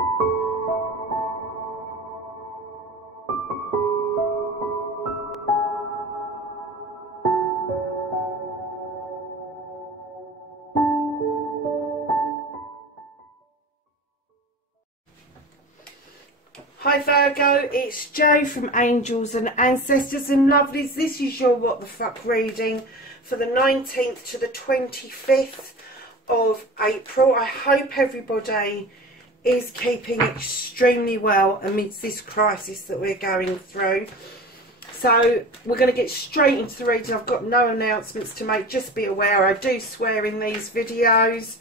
Hi Virgo, it's Jo from Angels and Ancestors and Lovelies. This is your What the Fuck reading for the 19th to the 25th of April. I hope everybody is keeping extremely well amidst this crisis that we're going through. So we're going to get straight into the reading. I've got no announcements to make. Just be aware I do swear in these videos.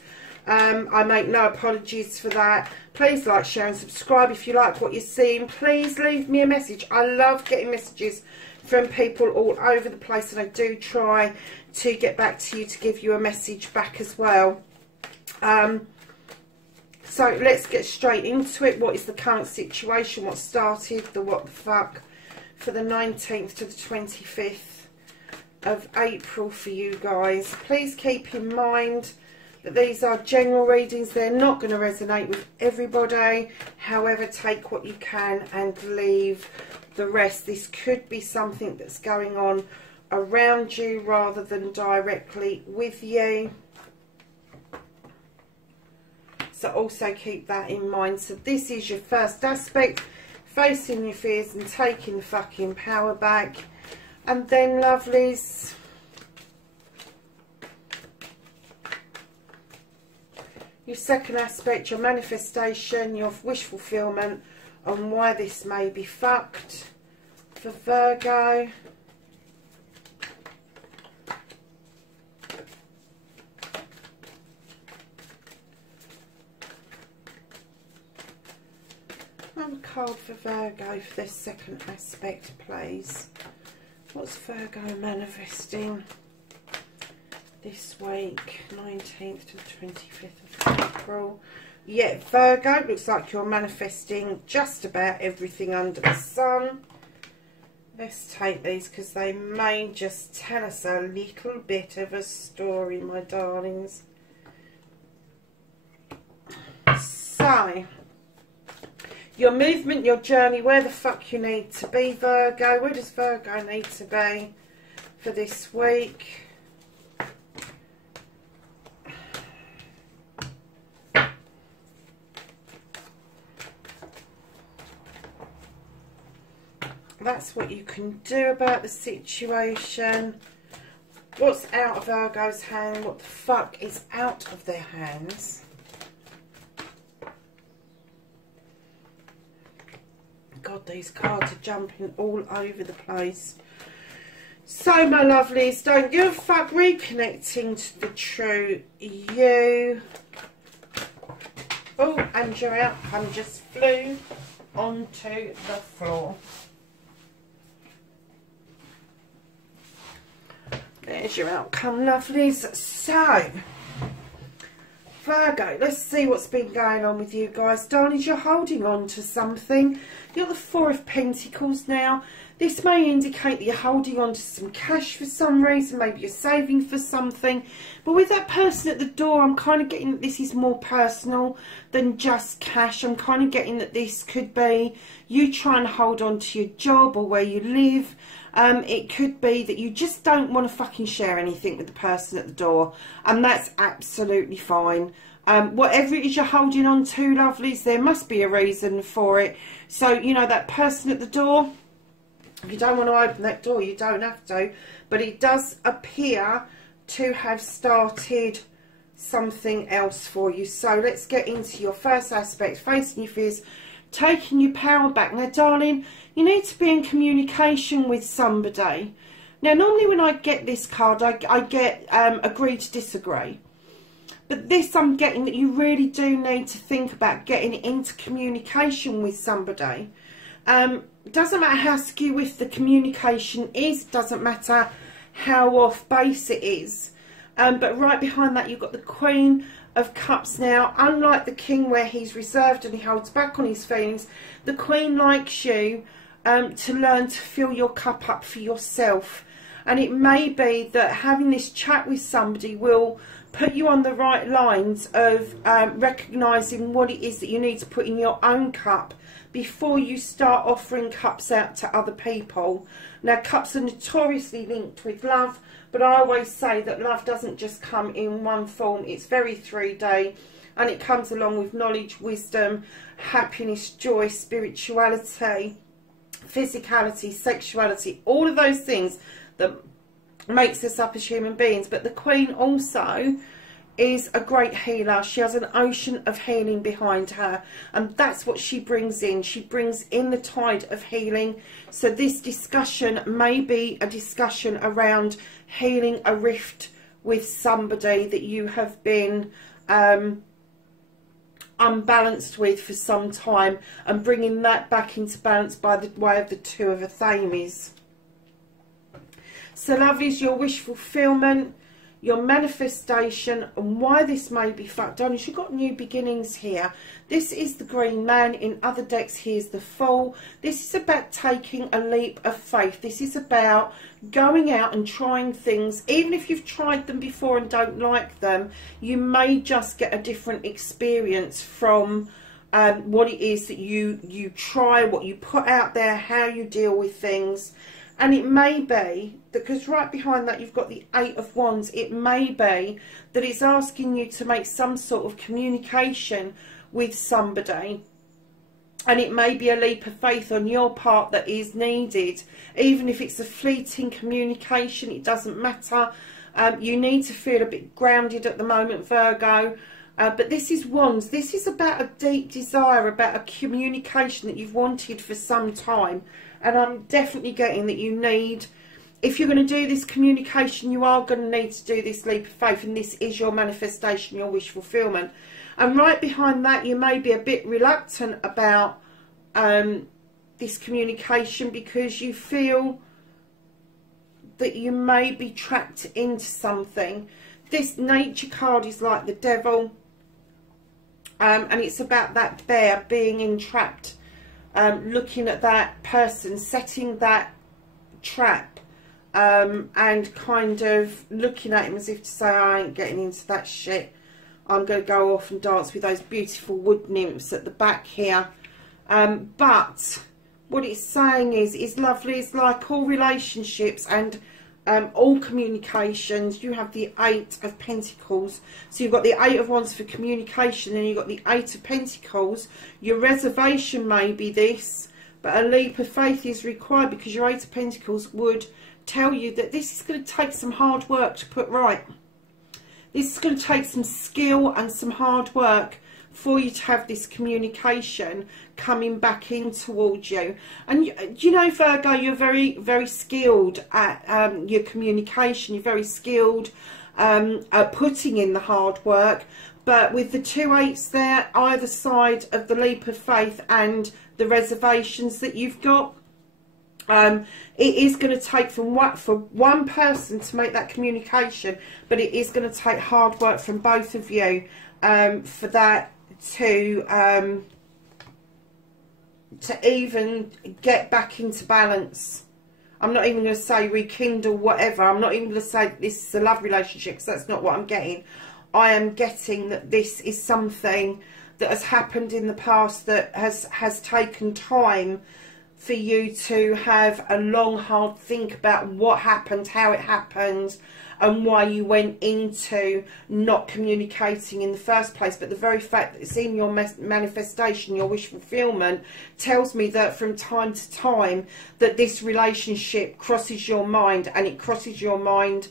I make no apologies for that. Please like, share and subscribe if you like what you're seeing. Please leave me a message. I love getting messages from people all over the place, and I do try to get back to you to give you a message back as well. So let's get straight into it. What is the current situation? What started the what the fuck for the 19th to the 25th of April for you guys? Please keep in mind that these are general readings. They're not going to resonate with everybody. However, take what you can and leave the rest. This could be something that's going on around you rather than directly with you. So also keep that in mind. So this is your first aspect, facing your fears and taking the fucking power back. And then, lovelies, your second aspect, your manifestation, your wish fulfillment, and why this may be fucked for Virgo. One card for Virgo for this second aspect, please. What's Virgo manifesting this week, 19th to the 25th of April? Yeah, Virgo, looks like you're manifesting just about everything under the sun. Let's take these because they may just tell us a little bit of a story, my darlings. So, your movement, your journey, where the fuck you need to be, Virgo. Where does Virgo need to be for this week? That's what you can do about the situation. What's out of Virgo's hand? What the fuck is out of their hands? God, these cards are jumping all over the place. So, my lovelies, don't give a fuck. Reconnecting to the true you. Oh, and your outcome just flew onto the floor. There's your outcome, lovelies. So, Virgo, let's see what's been going on with you guys. Darlings, you're holding on to something. You've got the Four of Pentacles now. This may indicate that you're holding on to some cash for some reason. Maybe you're saving for something. But with that person at the door, I'm kind of getting that this is more personal than just cash. I'm kind of getting that this could be you trying to hold on to your job or where you live. It could be that you just don't want to fucking share anything with the person at the door. And that's absolutely fine. Whatever it is you're holding on to, lovelies, there must be a reason for it. So, you know, that person at the door, if you don't want to open that door, you don't have to. But it does appear to have started something else for you. So let's get into your first aspect, facing your fears, taking your power back. Now, darling, you need to be in communication with somebody. Now, normally when I get this card, I get agree to disagree. But this, I'm getting that you really do need to think about getting into communication with somebody. Doesn't matter how skew-with the communication is, doesn't matter how off base it is. But right behind that, you've got the Queen of Cups now. Unlike the King, where he's reserved and he holds back on his feelings, the Queen likes you to learn to fill your cup up for yourself. And it may be that having this chat with somebody will put you on the right lines of recognising what it is that you need to put in your own cup before you start offering cups out to other people. Now, cups are notoriously linked with love, but I always say that love doesn't just come in one form. It's very 3D, and it comes along with knowledge, wisdom, happiness, joy, spirituality, physicality, sexuality, all of those things that makes us up as human beings. But the Queen also is a great healer. She has an ocean of healing behind her, and that's what she brings in. She brings in the tide of healing. So this discussion may be a discussion around healing a rift with somebody that you have been unbalanced with for some time, and bringing that back into balance by the way of the Two of Athames. So love is your wish fulfillment, your manifestation, and why this may be fucked on is you've got new beginnings here. This is the Green Man. In other decks, here's the Fool. This is about taking a leap of faith. This is about going out and trying things. Even if you've tried them before and don't like them, you may just get a different experience from what it is that you try, what you put out there, how you deal with things. And it may be, because right behind that you've got the Eight of Wands, it may be that it's asking you to make some sort of communication with somebody. And it may be a leap of faith on your part that is needed. Even if it's a fleeting communication, it doesn't matter. You need to feel a bit grounded at the moment, Virgo. But this is Wands. This is about a deep desire, about a communication that you've wanted for some time. And I'm definitely getting that you need, if you're going to do this communication, you are going to need to do this leap of faith. And this is your manifestation, your wish fulfillment. And right behind that, you may be a bit reluctant about this communication, because you feel that you may be trapped into something. This Nature card is like the Devil. And it's about that bear being entrapped. Looking at that person, setting that trap, and kind of looking at him as if to say, I ain't getting into that shit. I'm going to go off and dance with those beautiful wood nymphs at the back here. But what it's saying is lovely. It's like all relationships and all communications. You have the Eight of Pentacles. So you've got the Eight of Wands for communication, and you've got the Eight of Pentacles. Your reservation may be this, but a leap of faith is required, because your Eight of Pentacles would tell you that this is going to take some hard work to put right. This is going to take some skill and some hard work for you to have this communication coming back in towards you. And you know, Virgo, you're very, very skilled at your communication. You're very skilled at putting in the hard work. But with the two eights there, either side of the leap of faith and the reservations that you've got, it is going to take for one person to make that communication, but it is going to take hard work from both of you for that to even get back into balance. I'm not even going to say rekindle, whatever. I'm not even going to say this is a love relationship, because that's not what I'm getting. I am getting that this is something that has happened in the past, that has taken time for you to have a long, hard think about what happened, how it happened, and why you went into not communicating in the first place. But the very fact that it's in your manifestation, your wish fulfillment, tells me that from time to time that this relationship crosses your mind, and it crosses your mind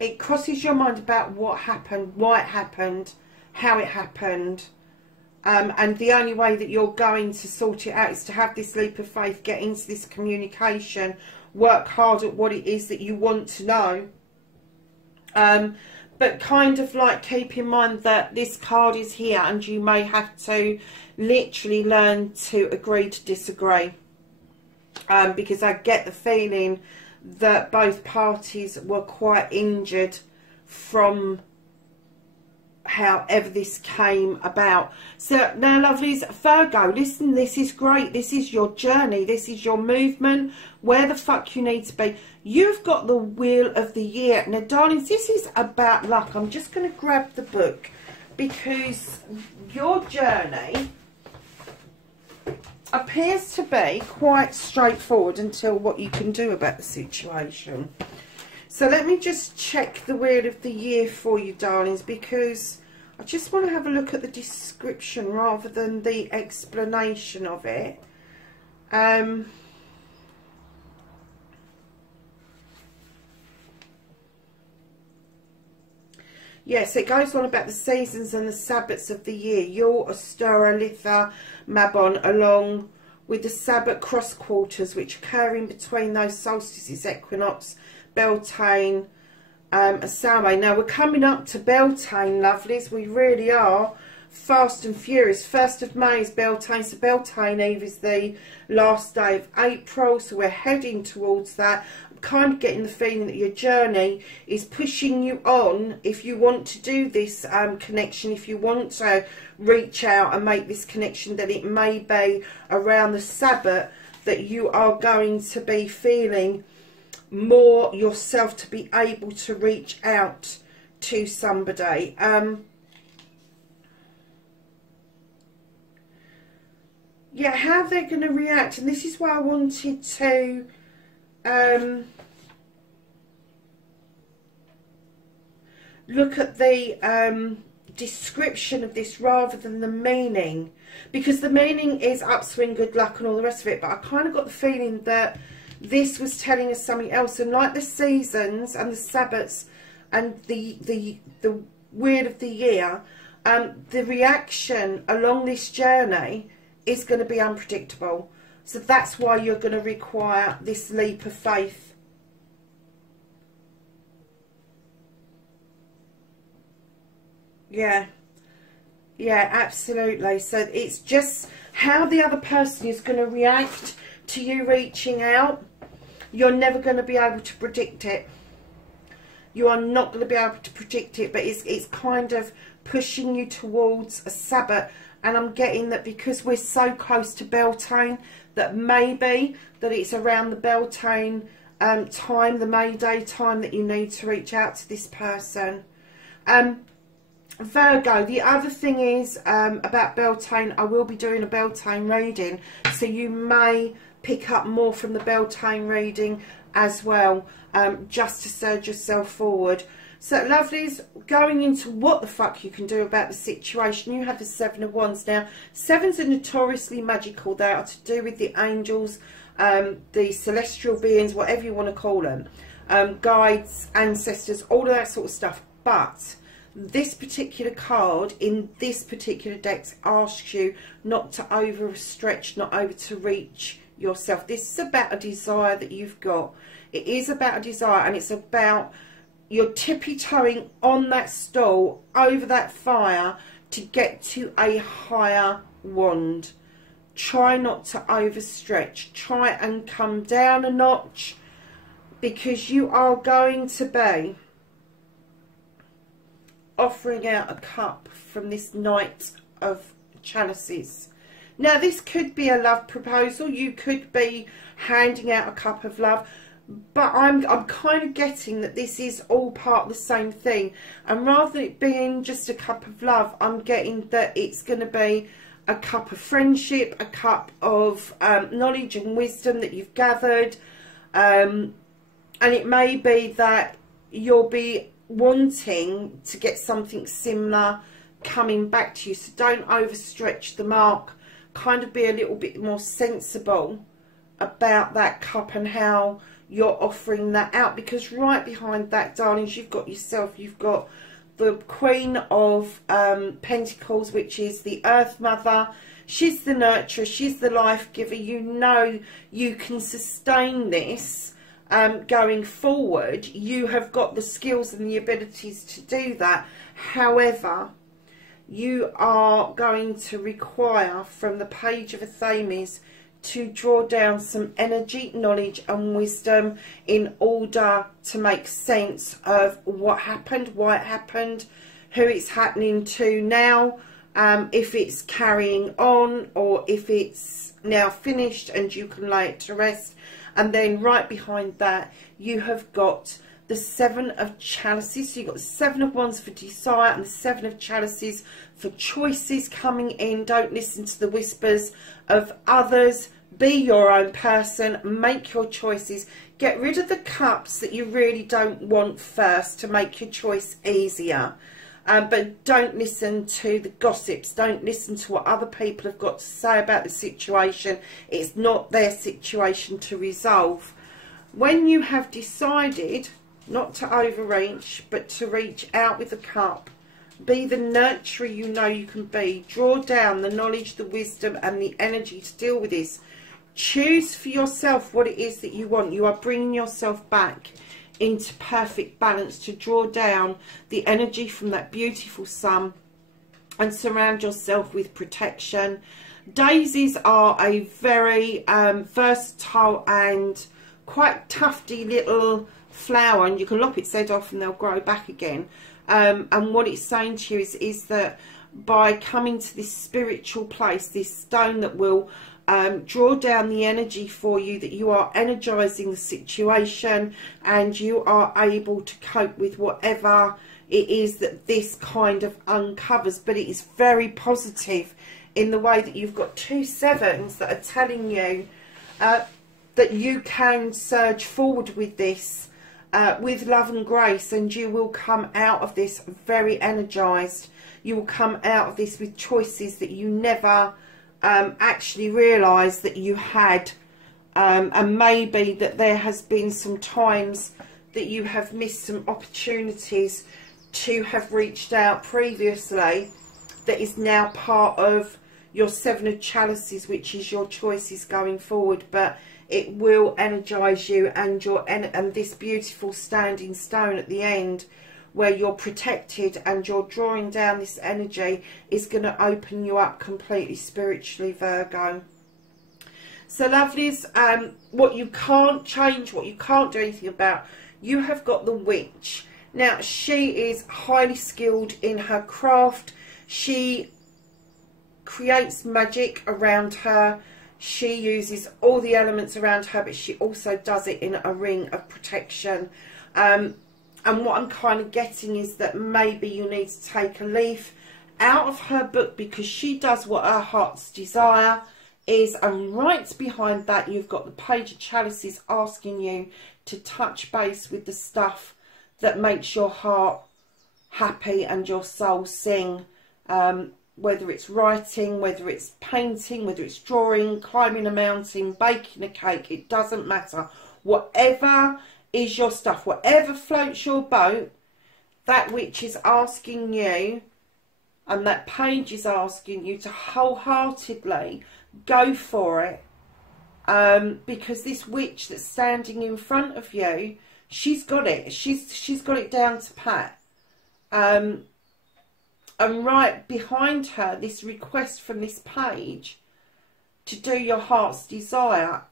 it crosses your mind about what happened, why it happened, how it happened. And the only way that you're going to sort it out is to have this leap of faith, get into this communication, work hard at what it is that you want to know. But kind of like keep in mind that this card is here, and you may have to literally learn to agree to disagree. Because I get the feeling that both parties were quite injured from however this came about. So now, lovelies, Virgo, listen, this is great. This is your journey. This is your movement, where the fuck you need to be. You've got the Wheel of the Year. Now, darlings, this is about luck. I'm just going to grab the book, because your journey appears to be quite straightforward until what you can do about the situation. So let me just check the Wheel of the Year for you, darlings, because I just want to have a look at the description rather than the explanation of it. Yes, it goes on about the seasons and the Sabbats of the year. Yule, Ostara, Litha, Mabon, along with the Sabbat cross quarters, which occur in between those solstices, equinox, Beltane, and Samhain. Now, we're coming up to Beltane, lovelies. We really are fast and furious. 1st of May is Beltane, so Beltane Eve is the last day of April, so we're heading towards that. I'm kind of getting the feeling that your journey is pushing you on. If you want to do this connection, if you want to reach out and make this connection, then it may be around the Sabbath that you are going to be feeling more yourself to be able to reach out to somebody. Yeah, how they're going to react, and this is why I wanted to look at the description of this rather than the meaning, because the meaning is upswing, good luck and all the rest of it, but I kind of got the feeling that this was telling us something else. And like the seasons and the Sabbats and the Wheel of the Year, the reaction along this journey is going to be unpredictable. So that's why you're going to require this leap of faith. Yeah. Yeah, absolutely. So it's just how the other person is going to react to you reaching out. You're never going to be able to predict it. You are not going to be able to predict it, but it's kind of pushing you towards a Sabbath. And I'm getting that because we're so close to Beltane, that maybe that it's around the Beltane time, the May Day time, that you need to reach out to this person. Virgo, the other thing is about Beltane, I will be doing a Beltane reading, so you may pick up more from the Beltane reading as well, just to surge yourself forward. So, lovelies, going into what the fuck you can do about the situation, you have the 7 of Wands. Now, 7s are notoriously magical. They are to do with the angels, the celestial beings, whatever you want to call them, guides, ancestors, all of that sort of stuff. But this particular card in this particular deck asks you not to overstretch, not over to reach yourself. This is about a desire that you've got. It is about a desire, and it's about you're tippy-toeing on that stool over that fire to get to a higher wand. Try not to overstretch. Try and come down a notch, because you are going to be offering out a cup from this Knight of Chalices. Now, this could be a love proposal. You could be handing out a cup of love. But I'm kind of getting that this is all part of the same thing. And rather than it being just a cup of love, I'm getting that it's going to be a cup of friendship, a cup of knowledge and wisdom that you've gathered. And it may be that you'll be wanting to get something similar coming back to you. So don't overstretch the mark. Kind of be a little bit more sensible about that cup and how you're offering that out, because right behind that, darlings, you've got yourself. You've got the Queen of Pentacles, which is the Earth Mother. She's the nurturer, she's the life giver. You know you can sustain this going forward. You have got the skills and the abilities to do that. However, you are going to require from the Page of Athames to draw down some energy, knowledge and wisdom in order to make sense of what happened, why it happened, who it's happening to now, if it's carrying on or if it's now finished and you can lay it to rest. And then right behind that you have got the Seven of Chalices. So you've got the Seven of Wands for desire and the Seven of Chalices for choices coming in. Don't listen to the whispers of others. Be your own person. Make your choices. Get rid of the cups that you really don't want first to make your choice easier. But don't listen to the gossips. Don't listen to what other people have got to say about the situation. It's not their situation to resolve. When you have decided not to overreach, but to reach out with the cup, be the nurturer you know you can be. Draw down the knowledge, the wisdom and the energy to deal with this. Choose for yourself what it is that you want. You are bringing yourself back into perfect balance to draw down the energy from that beautiful sun and surround yourself with protection. Daisies are a very versatile and quite tufty little flower, and you can lop its head off and they'll grow back again. And what it's saying to you is that by coming to this spiritual place, this stone that will draw down the energy for you, that you are energizing the situation and you are able to cope with whatever it is that this kind of uncovers. But it is very positive in the way that you've got two sevens that are telling you that you can surge forward with this with love and grace, and you will come out of this very energized. You will come out of this with choices that you never actually realised that you had, and maybe that there has been some times that you have missed some opportunities to have reached out previously, that is now part of your Seven of Chalices, which is your choices going forward. But it will energise you, and and this beautiful standing stone at the end where you're protected and you're drawing down this energy is going to open you up completely spiritually, Virgo. So lovelies, what you can't change, what you can't do anything about, you have got the Witch. Now, she is highly skilled in her craft. She creates magic around her. She uses all the elements around her, but she also does it in a ring of protection. And what I'm kind of getting is that maybe you need to take a leaf out of her book, because she does what her heart's desire is. And right behind that, you've got the Page of Chalices asking you to touch base with the stuff that makes your heart happy and your soul sing. Whether it's writing, whether it's painting, whether it's drawing, climbing a mountain, baking a cake, it doesn't matter. Whatever is your stuff, whatever floats your boat, that Witch is asking you, and that Page is asking you to wholeheartedly go for it. Because this Witch that's standing in front of you, she's got it. She's got it down to pat. And right behind her, this request from this Page to do your heart's desire.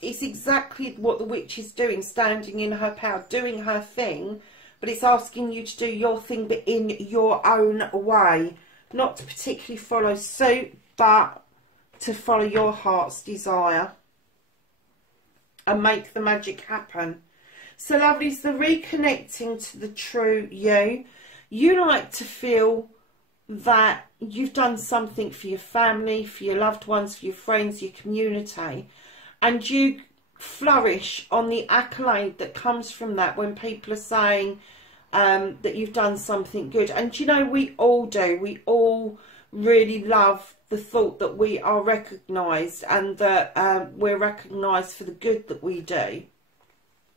It's exactly what the Witch is doing, standing in her power, doing her thing. But it's asking you to do your thing, but in your own way. Not to particularly follow suit, but to follow your heart's desire. And make the magic happen. So lovelies, the reconnecting to the true you. You like to feel that you've done something for your family, for your loved ones, for your friends, your community, and you flourish on the accolade that comes from that when people are saying that you've done something good. And you know, we all do. We all really love the thought that we are recognised and that we're recognised for the good that we do.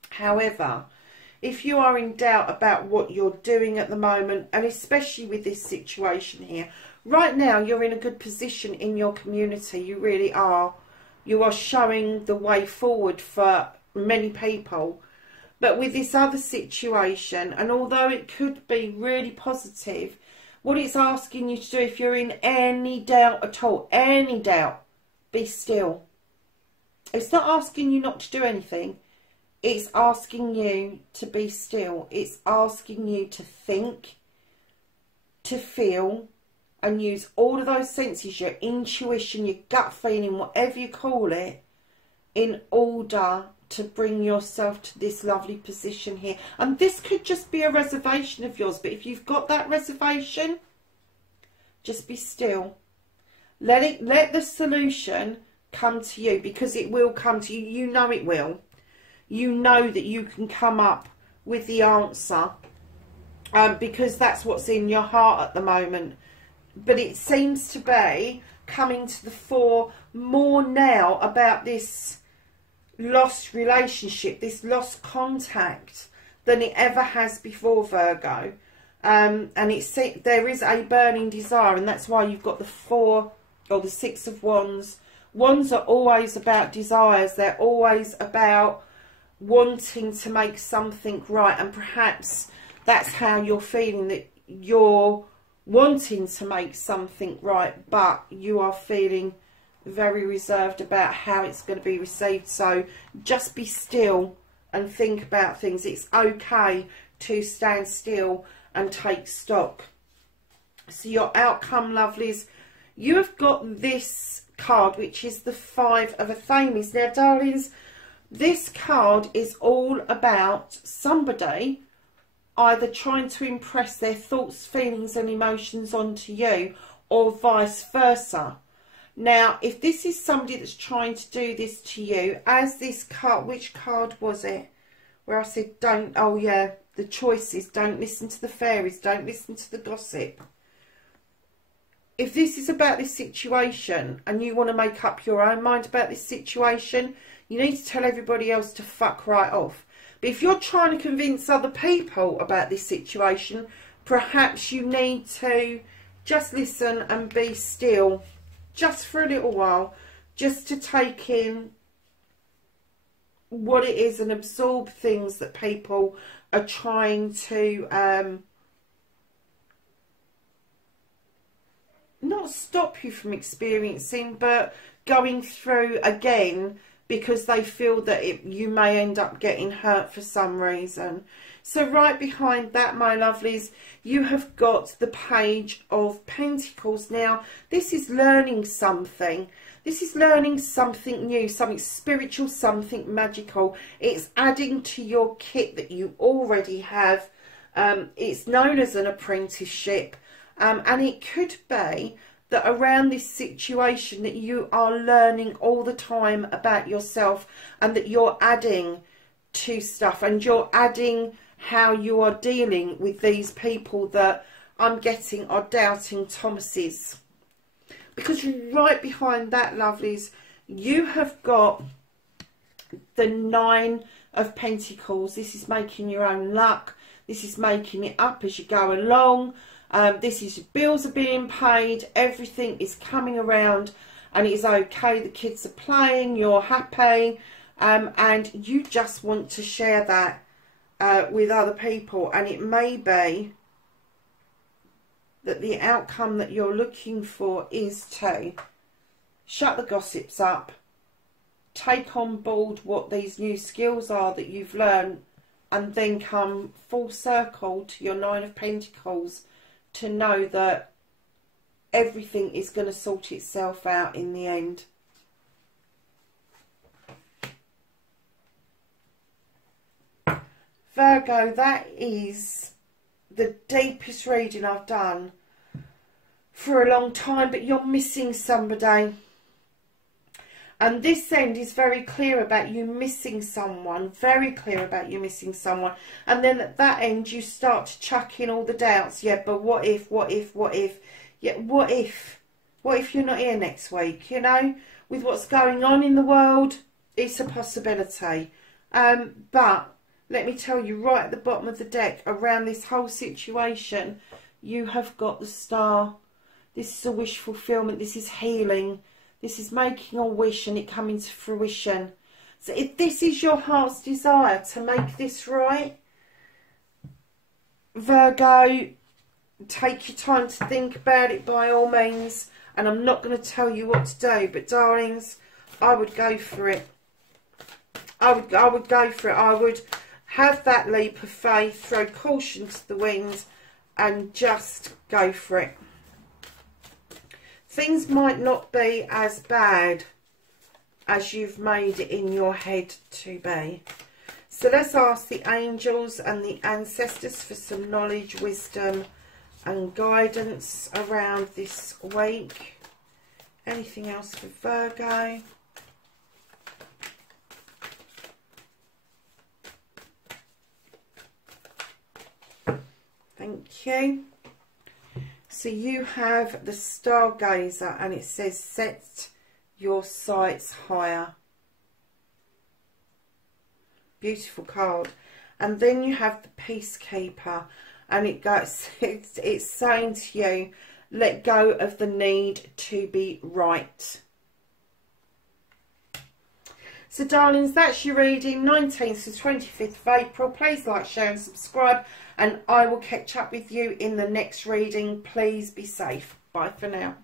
However, if you are in doubt about what you're doing at the moment, and especially with this situation here, right now you're in a good position in your community. You really are. You are showing the way forward for many people. But with this other situation, and although it could be really positive, what it's asking you to do, if you're in any doubt at all, any doubt, be still. It's not asking you not to do anything. It's asking you to be still. It's asking you to think to feel and use all of those senses, your intuition, your gut feeling, whatever you call it, in order to bring yourself to this lovely position here. And this could just be a reservation of yours, but if you've got that reservation, just be still. Let the solution come to you, because it will come to you. You know it will. You know that you can come up with the answer, because that's what's in your heart at the moment. But it seems to be coming to the fore more now about this lost relationship, this lost contact, than it ever has before, Virgo. And there is a burning desire, and that's why you've got the 4 or the 6 of Wands. Wands are always about desires. They're always about wanting to make something right, and perhaps that's how you're feeling, that you're wanting to make something right, but you are feeling very reserved about how it's going to be received. So just be still and think about things. It's okay to stand still and take stock. So your outcome, lovelies, you have got this card, which is the 5 of Athames. Now, darlings, this card is all about somebody either trying to impress their thoughts, feelings and emotions onto you, or vice versa. Now, if this is somebody that's trying to do this to you, as this card, which card was it? Where I said don't, oh yeah, the choices, don't listen to the fairies, don't listen to the gossip. If this is about this situation and you want to make up your own mind about this situation, you need to tell everybody else to fuck right off. But if you're trying to convince other people about this situation, perhaps you need to just listen and be still, just for a little while, just to take in what it is and absorb things that people are trying to not stop you from experiencing, but going through again, because they feel that you may end up getting hurt for some reason. So right behind that, my lovelies, you have got the Page of Pentacles. Now, this is learning something. This is learning something new, something spiritual, something magical. It's adding to your kit that you already have. It's known as an apprenticeship. And it could be that around this situation that you are learning all the time about yourself, and that you're adding to stuff, and you're adding how you are dealing with these people that I'm getting are doubting Thomases. Because right behind that, lovelies, you have got the 9 of Pentacles. This is making your own luck. This is making it up as you go along. This is, bills are being paid, everything is coming around, and it is okay. The kids are playing, you're happy, and you just want to share that with other people. And it may be that the outcome that you're looking for is to shut the gossips up, take on board what these new skills are that you've learned, and then come full circle to your 9 of Pentacles, to know that everything is going to sort itself out in the end. Virgo, that is the deepest reading I've done for a long time, but you're missing somebody. And this end is very clear about you missing someone, very clear about you missing someone. And then at that end, you start to chuck in all the doubts. Yeah, but what if, what if, what if? Yeah, what if? What if you're not here next week? You know, with what's going on in the world, it's a possibility. But let me tell you, right at the bottom of the deck, around this whole situation, you have got the Star. This is a wish fulfillment. This is healing. This is making a wish and it coming to fruition. So if this is your heart's desire to make this right, Virgo, take your time to think about it by all means. And I'm not going to tell you what to do, but darlings, I would go for it. I would go for it. I would have that leap of faith, throw caution to the winds, and just go for it. Things might not be as bad as you've made it in your head to be. So let's ask the angels and the ancestors for some knowledge, wisdom and guidance around this week. Anything else for Virgo? Thank you. So you have the Stargazer, and it says set your sights higher. Beautiful card. And then you have the Peacekeeper, and it goes, it's saying to you, let go of the need to be right. So darlings, that's your reading, 19th to 25th of April. Please like, share and subscribe, and I will catch up with you in the next reading. Please be safe. Bye for now.